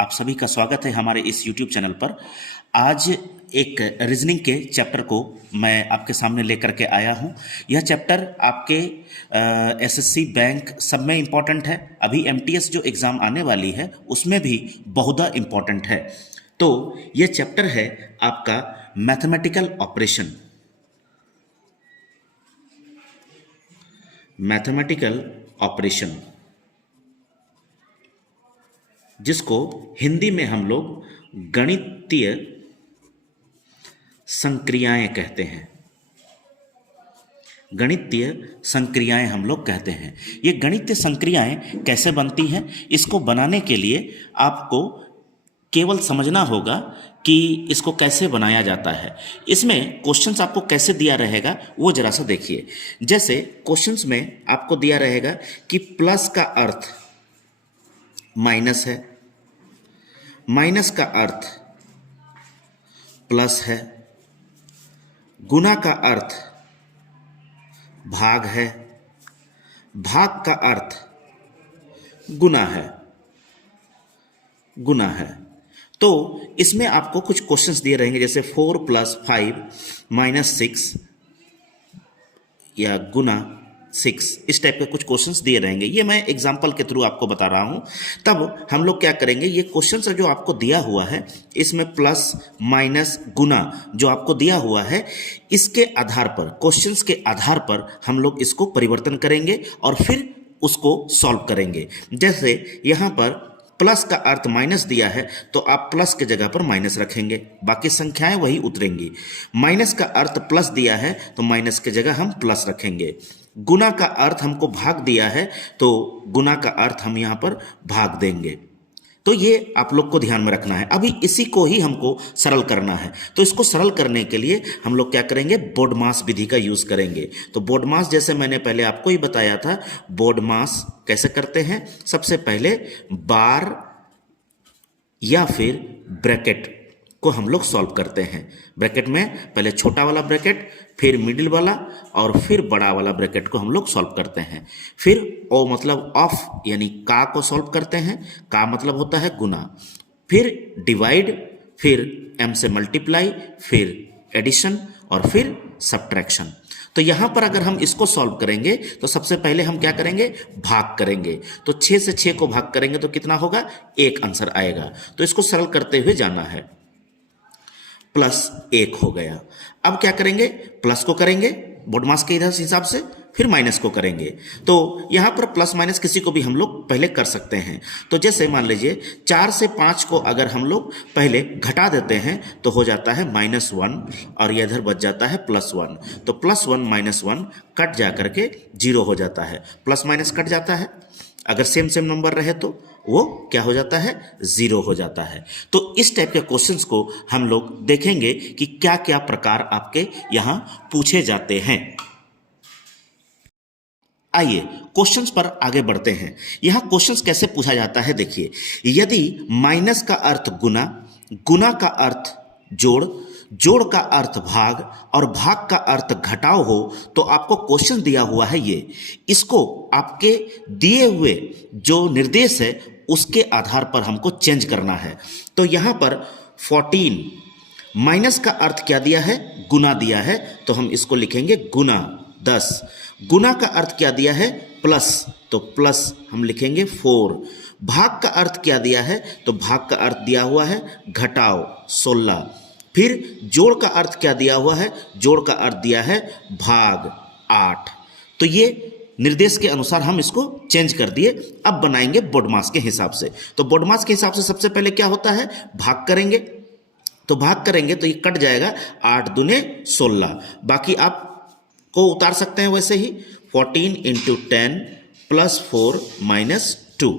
आप सभी का स्वागत है हमारे इस YouTube चैनल पर। आज एक रीजनिंग के चैप्टर को मैं आपके सामने लेकर के आया हूं। यह चैप्टर आपके एसएससी बैंक सब में इम्पॉर्टेंट है। अभी एमटीएस जो एग्ज़ाम आने वाली है उसमें भी बहुधा इम्पॉर्टेंट है। तो यह चैप्टर है आपका मैथमेटिकल ऑपरेशन। मैथमेटिकल ऑपरेशन जिसको हिंदी में हम लोग गणितीय संक्रियाएं कहते हैं। गणितीय संक्रियाएं हम लोग कहते हैं। ये गणितीय संक्रियाएं कैसे बनती हैं, इसको बनाने के लिए आपको केवल समझना होगा कि इसको कैसे बनाया जाता है। इसमें क्वेश्चंस आपको कैसे दिया रहेगा वो जरा सा देखिए। जैसे क्वेश्चंस में आपको दिया रहेगा कि प्लस का अर्थ माइनस है, माइनस का अर्थ प्लस है, गुना का अर्थ भाग है, भाग का अर्थ गुना है, गुना है। तो इसमें आपको कुछ क्वेश्चंस दिए रहेंगे जैसे 4 + 5 - 6 या गुना 6, इस टाइप के कुछ क्वेश्चंस दिए रहेंगे। ये मैं एग्जांपल के थ्रू आपको बता रहा हूं। तब हम लोग क्या करेंगे, ये क्वेश्चंस जो आपको दिया हुआ है इसमें प्लस माइनस गुना जो आपको दिया हुआ है, इसके आधार पर, क्वेश्चंस के आधार पर हम लोग इसको परिवर्तन करेंगे और फिर उसको सॉल्व करेंगे। जैसे यहाँ पर प्लस का अर्थ माइनस दिया है तो आप प्लस के जगह पर माइनस रखेंगे, बाकी संख्याएं वही उतरेंगी। माइनस का अर्थ प्लस दिया है तो माइनस के जगह हम प्लस रखेंगे। गुना का अर्थ हमको भाग दिया है तो गुना का अर्थ हम यहां पर भाग देंगे। तो ये आप लोग को ध्यान में रखना है। अभी इसी को ही हमको सरल करना है। तो इसको सरल करने के लिए हम लोग क्या करेंगे, बोडमास विधि का यूज करेंगे। तो बोडमास जैसे मैंने पहले आपको ही बताया था, बोडमास कैसे करते हैं। सबसे पहले बार या फिर ब्रैकेट को हम लोग सॉल्व करते हैं। ब्रैकेट में पहले छोटा वाला ब्रैकेट, फिर मिडिल वाला और फिर बड़ा वाला ब्रैकेट को हम लोग सॉल्व करते हैं। फिर ओ मतलब ऑफ यानी का को सॉल्व करते हैं। का मतलब होता है गुना। फिर डिवाइड, फिर एम से मल्टीप्लाई, फिर एडिशन और फिर सब्ट्रैक्शन। तो यहां पर अगर हम इसको सॉल्व करेंगे तो सबसे पहले हम क्या करेंगे, भाग करेंगे। तो 6 से 6 को भाग करेंगे तो कितना होगा, 1 आंसर आएगा। तो इसको सरल करते हुए जाना है। +1 हो गया। अब क्या करेंगे, प्लस को करेंगे बोडमास के इधर हिसाब से, फिर माइनस को करेंगे। तो यहां पर प्लस माइनस किसी को भी हम लोग पहले कर सकते हैं। तो जैसे मान लीजिए 4 से 5 को अगर हम लोग पहले घटा देते हैं तो हो जाता है -1 और ये इधर बच जाता है +1। तो +1 - 1 कट जा करके 0 हो जाता है। प्लस माइनस कट जाता है, अगर सेम सेम नंबर रहे तो वो क्या हो जाता है, 0 हो जाता है। तो इस टाइप के क्वेश्चंस को हम लोग देखेंगे कि क्या क्या प्रकार आपके यहां पूछे जाते हैं। आइए क्वेश्चंस पर आगे बढ़ते हैं। यहां क्वेश्चंस कैसे पूछा जाता है देखिए। यदि माइनस का अर्थ गुना, गुना का अर्थ जोड़, जोड़ का अर्थ भाग और भाग का अर्थ घटाव हो तो आपको क्वेश्चन दिया हुआ है ये, इसको आपके दिए हुए जो निर्देश है उसके आधार पर हमको चेंज करना है। तो यहां पर 14 माइनस का अर्थ क्या दिया है, गुना दिया है, तो हम इसको लिखेंगे गुना 10। गुना का अर्थ क्या दिया है, प्लस, तो प्लस हम लिखेंगे 4। भाग का अर्थ क्या दिया है, तो भाग का अर्थ दिया हुआ है घटाव 16। फिर जोड़ का अर्थ क्या दिया हुआ है, जोड़ का अर्थ दिया है भाग 8। तो ये निर्देश के अनुसार हम इसको चेंज कर दिए। अब बनाएंगे बोडमास के हिसाब से। तो बोडमास के हिसाब से सबसे पहले क्या होता है, भाग करेंगे। तो भाग करेंगे तो ये कट जाएगा, 8 दूने 16। बाकी आप को उतार सकते हैं वैसे ही, 14 × 10 + 4 - 2,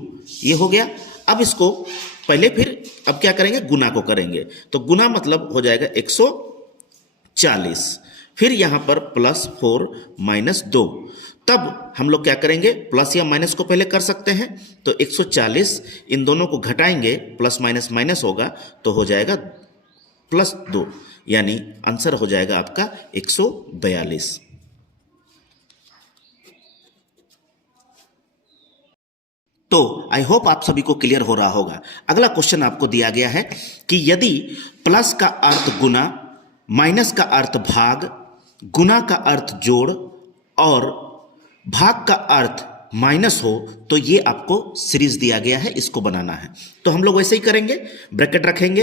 ये हो गया। अब इसको पहले फिर अब क्या करेंगे, गुना को करेंगे। तो गुना मतलब हो जाएगा 140। फिर यहां पर +4 - 2। तब हम लोग क्या करेंगे, प्लस या माइनस को पहले कर सकते हैं। तो 140 इन दोनों को घटाएंगे, प्लस माइनस माइनस होगा तो हो जाएगा +2, यानी आंसर हो जाएगा आपका 142। तो आई होप आप सभी को क्लियर हो रहा होगा। अगला क्वेश्चन आपको दिया गया है कि यदि प्लस का अर्थ गुना, माइनस का अर्थ भाग, गुना का अर्थ जोड़ और भाग का अर्थ माइनस हो तो ये आपको सीरीज दिया गया है, इसको बनाना है। तो हम लोग वैसे ही करेंगे, ब्रैकेट रखेंगे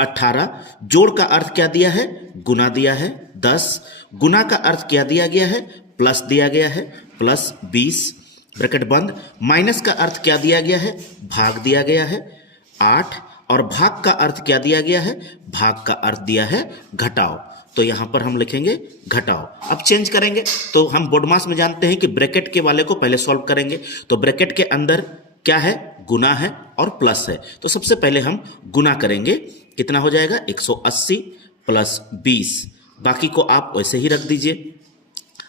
18, जोड़ का अर्थ क्या दिया है, गुना दिया है 10, गुना का अर्थ क्या दिया गया है, प्लस दिया गया है, प्लस 20, ब्रैकेट बंद। माइनस का अर्थ क्या दिया गया है, भाग दिया गया है 8, और भाग का अर्थ क्या दिया गया है, भाग का अर्थ दिया है घटाओ। तो यहां पर हम लिखेंगे घटाओ। अब चेंज करेंगे तो हम बोडमास में जानते हैं कि ब्रैकेट के वाले को पहले सॉल्व करेंगे। तो ब्रैकेट के अंदर क्या है, गुना है और प्लस है। तो सबसे पहले हम गुना करेंगे, कितना हो जाएगा 180 प्लस 20, बाकी को आप वैसे ही रख दीजिए।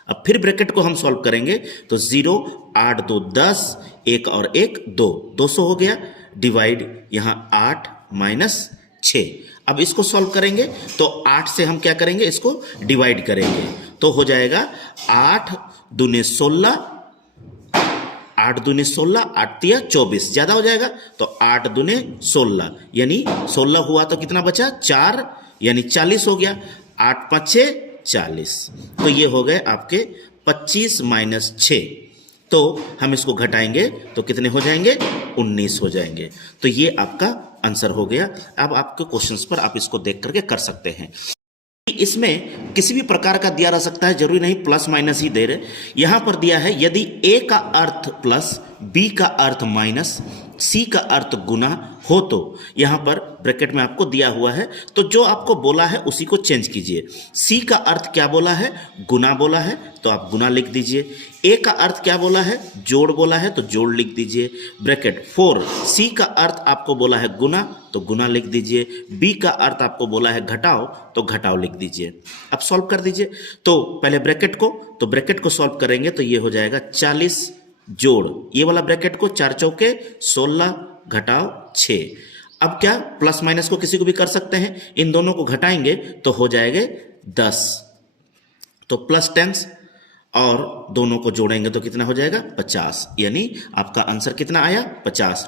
अब फिर ब्रैकेट को हम सॉल्व करेंगे तो 0, 8 2 10, 1 और 1 2, 200 हो गया, डिवाइड यहां 8 माइनस 6। अब इसको सॉल्व करेंगे तो 8 से हम क्या करेंगे, इसको डिवाइड करेंगे तो हो जाएगा 8 दूने 16, 8 दूने 16, 8 तिया 24, ज्यादा हो जाएगा तो 8 दूने 16 यानी 16 हुआ तो कितना बचा 4 यानी 40 हो गया, 8 5 6 40। तो ये हो गए आपके 25 माइनस 6। तो हम इसको घटाएंगे तो कितने हो जाएंगे, 19 हो जाएंगे। तो ये आपका आंसर हो गया। अब आपके क्वेश्चंस पर आप इसको देख करके कर सकते हैं। इसमें किसी भी प्रकार का दिया रह सकता है, जरूरी नहीं प्लस माइनस ही दे रहे। यहां पर दिया है यदि ए का अर्थ प्लस, बी का अर्थ माइनस, सी का अर्थ गुना हो तो यहां पर ब्रैकेट में आपको दिया हुआ है, तो जो आपको बोला है उसी को चेंज कीजिए। सी का अर्थ क्या बोला है, गुना बोला है तो आप गुना लिख दीजिए। ए का अर्थ क्या बोला है, जोड़ बोला है तो जोड़ लिख दीजिए। ब्रैकेट 4, सी का अर्थ आपको बोला है गुना तो गुना लिख दीजिए। बी का अर्थ आपको बोला है घटाओ तो घटाओ लिख दीजिए। अब सॉल्व कर दीजिए। तो पहले ब्रैकेट को सॉल्व करेंगे तो ये हो जाएगा 40 जोड़ ये वाला ब्रैकेट को 4 चौके 16 घटाओ 6। अब क्या प्लस माइनस को किसी को भी कर सकते हैं, इन दोनों को घटाएंगे तो हो जाएंगे 10, तो प्लस 10 और दोनों को जोड़ेंगे तो कितना हो जाएगा 50, यानी आपका आंसर कितना आया 50।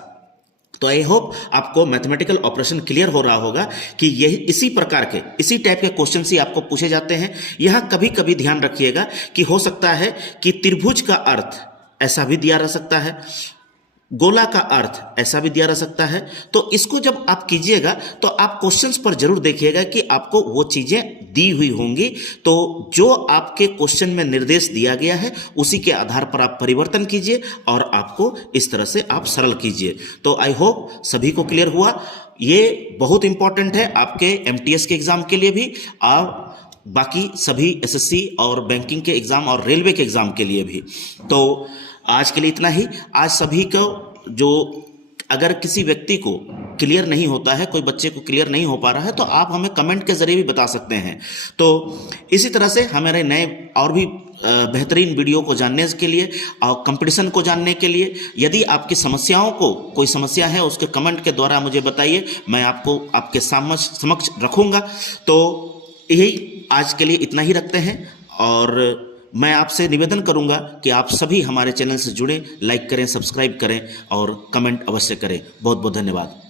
तो आई होप आपको मैथमेटिकल ऑपरेशन क्लियर हो रहा होगा कि यही इसी प्रकार के इसी टाइप के क्वेश्चन ही आपको पूछे जाते हैं। यहां कभी कभी ध्यान रखिएगा कि हो सकता है कि त्रिभुज का अर्थ ऐसा भी दिया रह सकता है, गोला का अर्थ ऐसा भी दिया रह सकता है। तो इसको जब आप कीजिएगा तो आप क्वेश्चंस पर जरूर देखिएगा कि आपको वो चीजें दी हुई होंगी। तो जो आपके क्वेश्चन में निर्देश दिया गया है उसी के आधार पर आप परिवर्तन कीजिए और आपको इस तरह से आप सरल कीजिए। तो आई होप सभी को क्लियर हुआ। ये बहुत इंपॉर्टेंट है आपके एमटीएस के एग्जाम के लिए भी और बाकी सभी एसएससी और बैंकिंग के एग्जाम और रेलवे के एग्जाम के लिए भी। तो आज के लिए इतना ही। आज सभी को जो अगर किसी व्यक्ति को क्लियर नहीं होता है, कोई बच्चे को क्लियर नहीं हो पा रहा है, तो आप हमें कमेंट के जरिए भी बता सकते हैं। तो इसी तरह से हमारे नए और भी बेहतरीन वीडियो को जानने के लिए और कंपटीशन को जानने के लिए यदि आपकी समस्याओं को कोई समस्या है उसके कमेंट के द्वारा मुझे बताइए, मैं आपको आपके समक्ष रखूँगा। तो यही आज के लिए इतना ही रखते हैं और मैं आपसे निवेदन करूंगा कि आप सभी हमारे चैनल से जुड़ें, लाइक करें, सब्सक्राइब करें और कमेंट अवश्य करें। बहुत बहुत धन्यवाद।